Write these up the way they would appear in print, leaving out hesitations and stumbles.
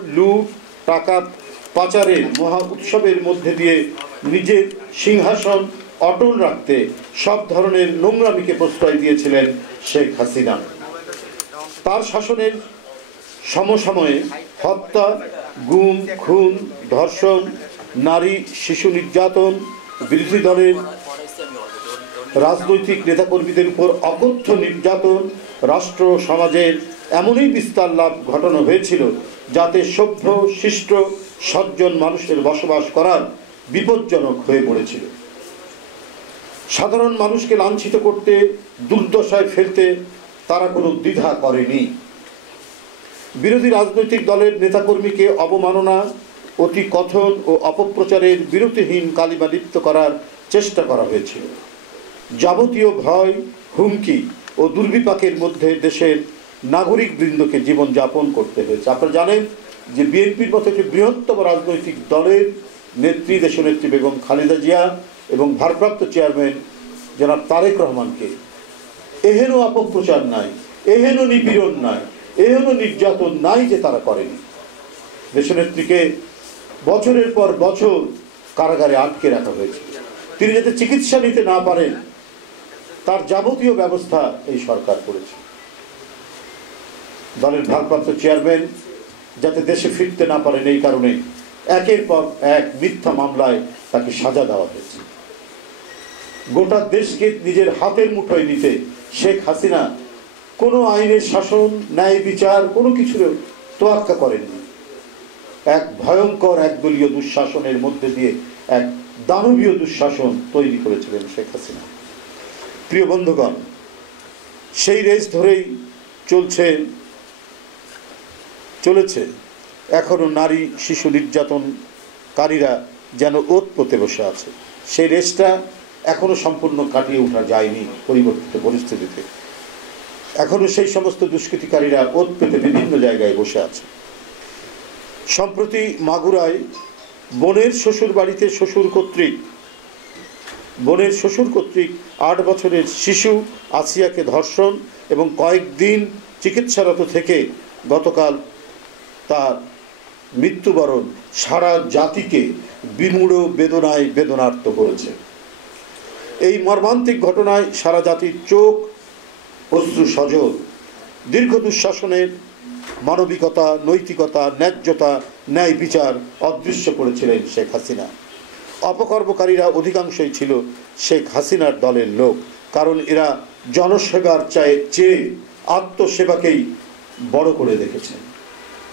লুট টাকা পাচারের মহা উৎসবের মধ্যে দিয়ে নিজের সিংহাসন অটল রাখতে সব ধরনের নোংরামিকে প্রশ্রয় দিয়েছিলেন শেখ হাসিনা। তার শাসনের সমসময়ে হত্যা, গুম, খুন, ধর্ষণ, নারী শিশু নির্যাতন, বিরোধী দলের রাজনৈতিক নেতাকর্মীদের উপর অকথ্য নির্যাতন রাষ্ট্র সমাজের এমনই বিস্তার লাভ ঘটানো হয়েছিল যাতে সভ্য শিষ্ট সজ্জন মানুষের বসবাস করার বিপজ্জনক হয়ে পড়েছিল। সাধারণ মানুষকে লাঞ্ছিত করতে, দুর্দশায় ফেলতে তারা কোনো দ্বিধা করেনি। বিরোধী রাজনৈতিক দলের নেতাকর্মীকে অবমাননা, অতিকথন ও অপপ্রচারের বিরতিহীন কালিমা লিপ্ত করার চেষ্টা করা হয়েছিল। যাবতীয় ভয়, হুমকি ও দুর্বিপাকের মধ্যে দেশের নাগরিক বৃন্দকে জীবনযাপন করতে হয়েছে। আপনারা জানেন যে বিএনপির মতো একটি বৃহত্তম রাজনৈতিক দলের নেত্রী, দেশনেত্রী বেগম খালেদা জিয়া এবং ভারপ্রাপ্ত চেয়ারম্যান জনাব তারেক রহমানকে এহেন অপপ্রচার নাই, এহেন নিপীড়ন নাই, এহেন নির্যাতন নাই যে তারা করেনি। দেশনেত্রীকে বছরের পর বছর কারাগারে আটকে রাখা হয়েছে। তিনি যাতে চিকিৎসা নিতে না পারেন তার যাবতীয় ব্যবস্থা এই সরকার করেছে। দলের ভারপ্রাপ্ত চেয়ারম্যান যাতে দেশে ফিরতে না পারেন এই কারণে একের পর এক মিথ্যা মামলায় তাকে সাজা দেওয়া হয়েছে। গোটা দেশকে নিজের হাতের মুঠোয় নিতে শেখ হাসিনা কোনো আইনের শাসন, ন্যায় বিচার কোনো কিছুর তোয়াক্কা করেননি। এক ভয়ঙ্কর একদলীয় দুঃশাসনের মধ্যে দিয়ে এক দানবীয় দুঃশাসন তৈরি করেছিলেন শেখ হাসিনা। প্রিয় বন্ধুগণ, সেই রেস ধরেই চলেছে এখনো নারী শিশু নির্যাতনকারীরা যেন ওতপ্রোতে বসে আছে। সেই রেসটা এখনো সম্পূর্ণ কাটিয়ে ওঠা যায়নি পরিবর্তিত পরিস্থিতিতে। এখনো সেই সমস্ত দুষ্কৃতিকারীরা ওত পেতে বিভিন্ন জায়গায় বসে আছে। সম্প্রতি মাগুরায় বোনের শ্বশুর বাড়িতে শ্বশুর কর্তৃক 8 বছরের শিশু আসিয়াকে ধর্ষণ এবং কয়েকদিন চিকিৎসারত থেকে গতকাল তার মৃত্যুবরণ সারা জাতিকে বিমূঢ় বেদনায় বেদনার্ত করেছে। এই মর্মান্তিক ঘটনায় সারা জাতির চোখ অশ্রু সজল। দীর্ঘ দুঃশাসনের মানবিকতা, নৈতিকতা, ন্যায্যতা, ন্যায় বিচার অদৃশ্য করেছিলেন শেখ হাসিনা। অপকর্মকারীরা অধিকাংশই ছিল শেখ হাসিনার দলের লোক, কারণ এরা জনসেবার চেয়ে আত্মসেবাকেই বড় করে দেখেছেন।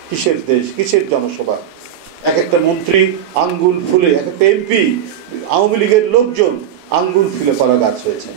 কিসের দেশ, কিসের জনসভা? এক একটা মন্ত্রী আঙ্গুল ফুলে, এক একটা এমপি, আওয়ামী লীগের লোকজন আঙ্গুল ফুলে কলা গাছ হয়েছেন।